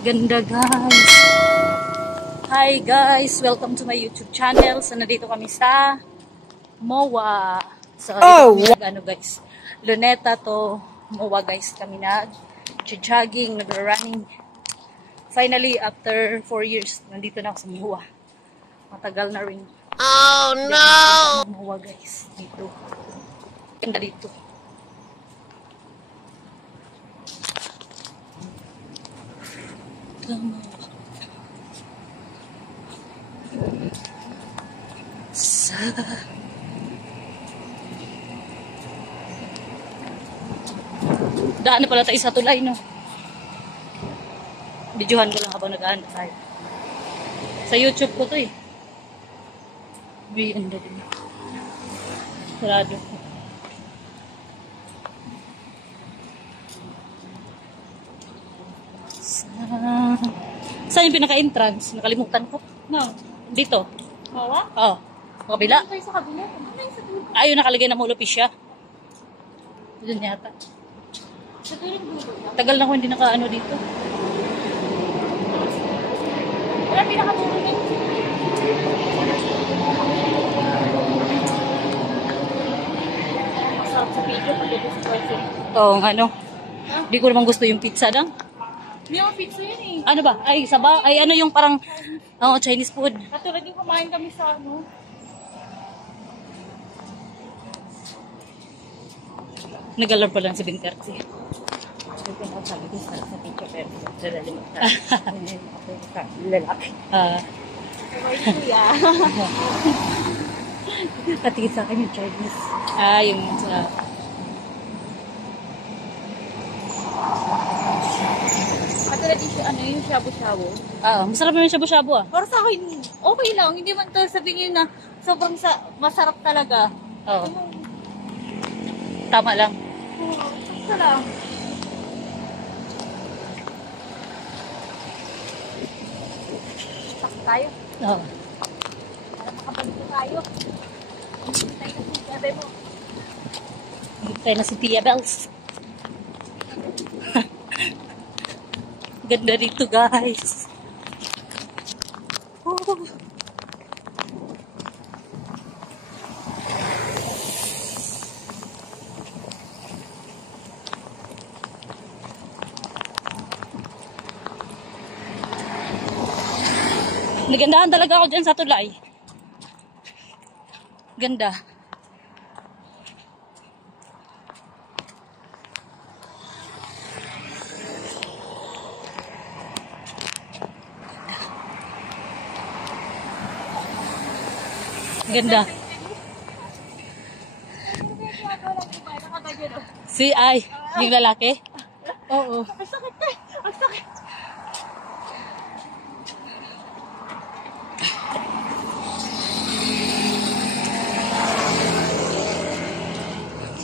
Ganda guys. Hi guys, welcome to my YouTube channel. So nandito kami sa MOA. So ano guys, Luneta to MOA guys. Kami nag-jogging, nag-running. Finally, after 4 years, nandito na ako sa MOA. Matagal na rin. Oh no! MOA guys, dito. Ganda dito. Daan na pala tayo sa tulay, no? Videohan ko lang habang nag-aan tayo. Sa YouTube ko to eh. Ganda din. Sarado. Saan yung pinaka-entrance? Nakalimutan ko. No. Dito. Mawa? Oo. Sa kabila. Ano sa kabila? Ano sa dulo? Ayun, nakalagay na mulupis siya. Doon yata. Sa dulo dulo. Tagal na ko hindi naka-ano dito. Wala pinakadulo din. Masarap sa video pag ito sa person. Oo, ano. Hindi ko naman gusto yung pizza lang. Hindi ako pizza yun eh. Ano ba? Ay, saba? Ay, ano yung parang Chinese food. Katulad yung kumain kami sa ano. Nag-alarm pa lang si Binterzi. Sabi ko, sarap sa pizza pero dadali mo sa lalaki. Kamay kuya. Katingin sa akin yung Chinese. Ah, yung sa... Katulad yung ano yung shabu-shabu. Masarap naman shabu-shabu ah. Para sa akin, okay lang. Hindi man to sabihin na sobrang masarap talaga. Oo. Tama lang. Ito lang. Tak tayo. Oo. Para makabalik tayo. Tayo na si Gabi mo. Hintay na si Tia Bells. Ganda dito guys. Oh. Nagandahan talaga ako dyan sa tulay. Ganda. Ganda. Si ay, yung lalaki? Oo. Ang sakit ka! Ang sakit!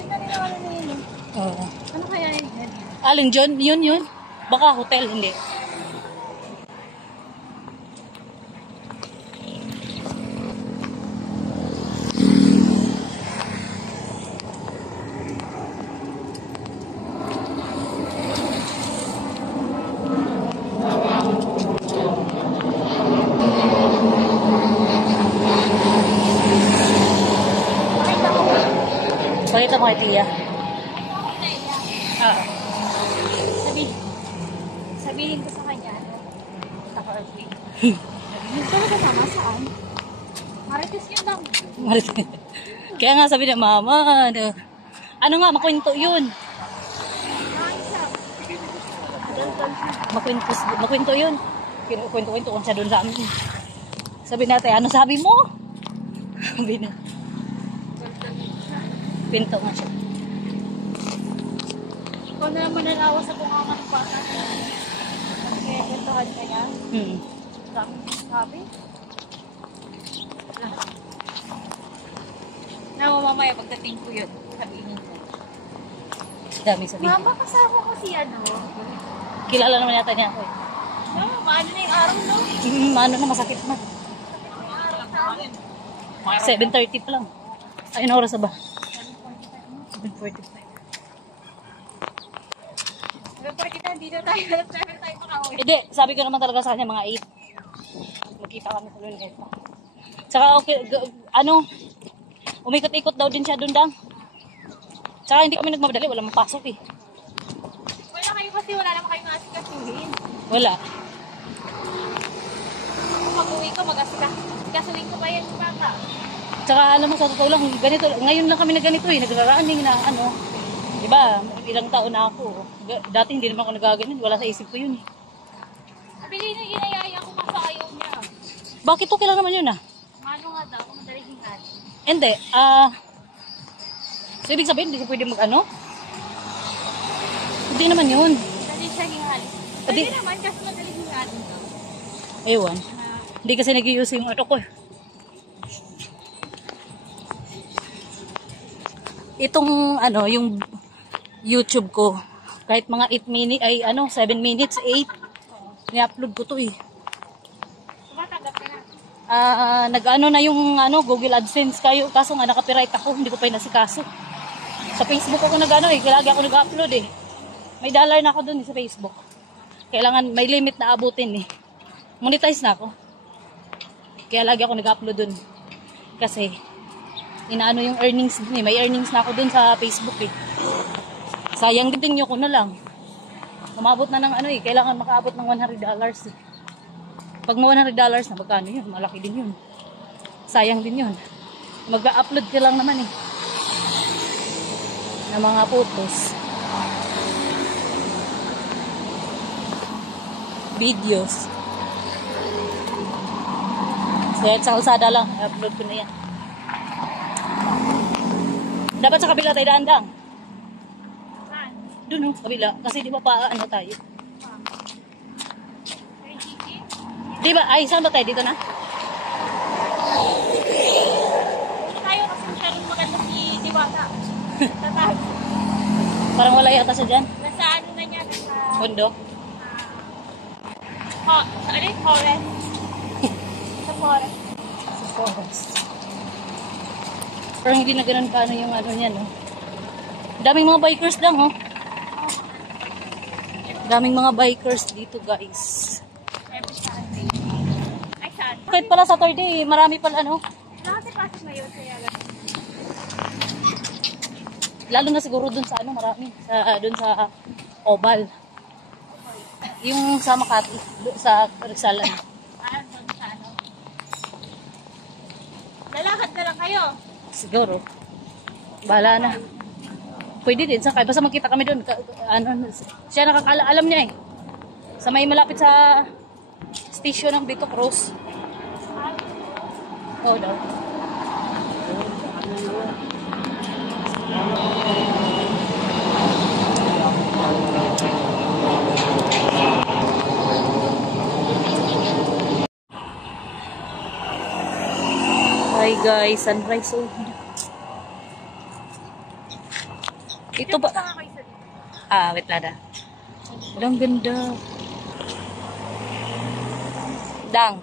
Ganda rin naman na yun. Oo. Ano kaya yun? Alin John? Yun. Baka hotel, hindi. Pakita mo kay Tia. Sabihin ko sa kanya, punta ka earthquake. Yung talaga sana, saan? Marites yun lang. Kaya nga sabi niya, Mama, ano nga, makwento yun. Makwento yun. Kwento-kwento kung siya doon sa amin. Sabi natin, ano sabi mo? Sabi na. Pinto nga siya. Ikaw na naman nalawa sa bunga ng bata. Kaya kwentuhan ka niya. Sabi? Na mamaya pagdating ko yun, sabihin ko. Dami sabi. Mama, kasama ko si ano. Kilala naman yata niya ako eh. No, maano na yung araw, no? Ano na, masakit na. 7:30 pa lang. Ayun, oras na ba? 7:45. Pero kita, dito tayo. Tayo Hindi, sabi ko naman talaga sa kanya mga 8. Magkita kami sa Luneta. Tsaka okay, umikot-ikot daw din siya doon dang. Tsaka hindi kami nagmamadali, wala mapasok eh. Wala kayo kasi wala naman kayo maasikasuhin. Wala. Kung mag-uwi ko, mag-asikasuhin ko pa yan sa bata. Tsaka alam mo, sa totoo lang, ganito, ngayon lang kami na ganito eh, nagraraaning na diba, ilang taon na ako. Dati hindi naman ako nagaganyan, wala sa isip ko yun eh. Pili na ginayaya ko kaso ayaw niya. Bakit okay lang naman yun ah? Mano nga daw, kung madaling hingan. Hindi, so ibig sabihin, hindi ko pwede hindi naman yun. Dali siya hingan. Pwede naman kasi madaling hingan. Ewan. Hindi kasi nag-i-use yung ko eh. Itong yung YouTube ko, kahit mga 8 minutes, 7 minutes, 8, ni-upload ko to eh. Tumatanggap ka na. Nag-ano na yung Google AdSense kayo, kaso nga nakapiright ako, hindi ko pa inasikaso. Sa Facebook ako nag-ano eh, lagi ako nag-upload eh. May dollar na ako dun eh, sa Facebook. Kailangan, may limit na abutin eh. Monetize na ako. Kaya lagi ako nag-upload dun. Kasi, inaano yung earnings dun eh. May earnings na ako dun sa Facebook eh. Sayang din nyo ko na lang. Umabot na ng kailangan makaabot ng $100 eh. Pag mo $100 na, magkano yun? Malaki din yun. Sayang din yun. Mag-upload ka lang naman eh. Ng mga photos. Videos. So, sa kalsada lang. Upload ko na yan. Dapat sa kabila tayo daandang. Saan? Doon kabila. Kasi di ba tayo? Di ba? Ay, saan ba tayo? Dito na? Tayo kasi masyadong maganda si Diwata. Tatag. Parang wala yata siya dyan. Nasa ano na niya? Nasa... Kondo. Forest. Sa forest. Sa forest. Parang hindi na ganun paano yung niya, no? Daming mga bikers lang, oh. Daming mga bikers dito, guys. Every Saturday. Ay, saan? Kahit pala Saturday, marami pala, Nakasipasok na yun kaya lang. Lalo na siguro dun sa marami. Dun sa Oval. Yung sa Makati, sa Rizal. Doon sa Lalakad na lang kayo. Siguro. Bahala na. Pwede din, sakay. Basta magkita kami doon. Siya alam niya eh. Sa may malapit sa station ng Vito Cruz. Oo daw. Hi guys, sunrise. Ito ba? Wait lang. Ang ganda. Dang.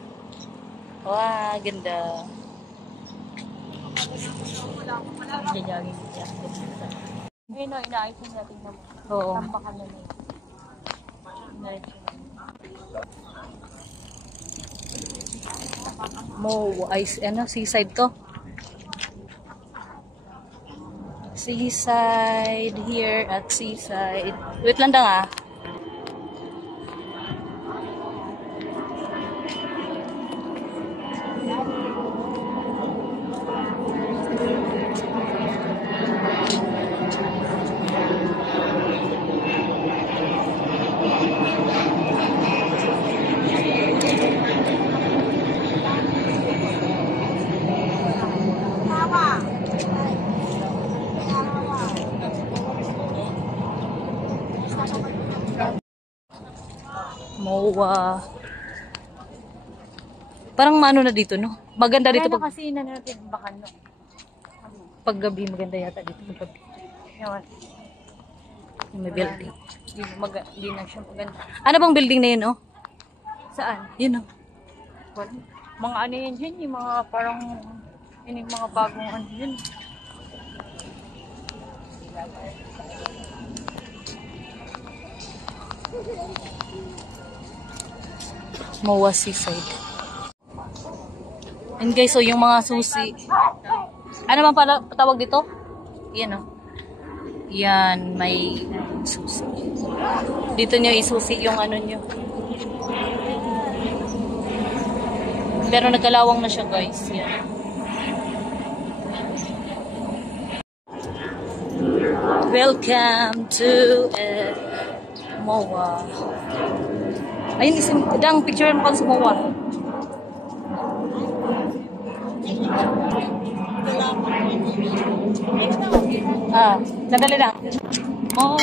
Wah, ganda. Jajagin siya. Ngayon, inaayos natin na mo. Oo. Tambakan na yun. Seaside to. Seaside here at Seaside. Wait lang daw MOA. Parang na dito, no? Maganda dito pag kasi na natin bakan, no? paggabi, maganda yata dito paggabi. Yawan. Yung may building. Hindi na siya maganda. Ano bang building na yun, oh? Saan? Yun, oh. Mga ano yun yun, yung mga parang yung mga bagong ano yun. MOA Seaside. And guys, so yung mga susi. Ano man pala tawag dito? Yan o. Yan, may susi. Dito nyo isusi yung ano nyo. Pero nagkalawang na siya guys. Yan. Welcome to MOA. Ayun, dang picture mo kan sa MOA. Sandali lang. MOA.